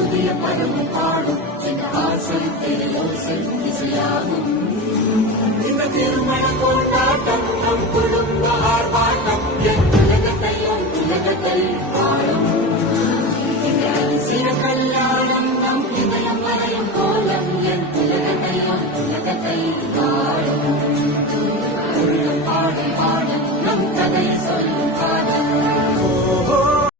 புதிய பருவம் பாடும் என் ஆசை தேரோசை இசையாகும். இந்த திருமண கொண்டாட்டம் நம் குடும்ப ஆர்வம்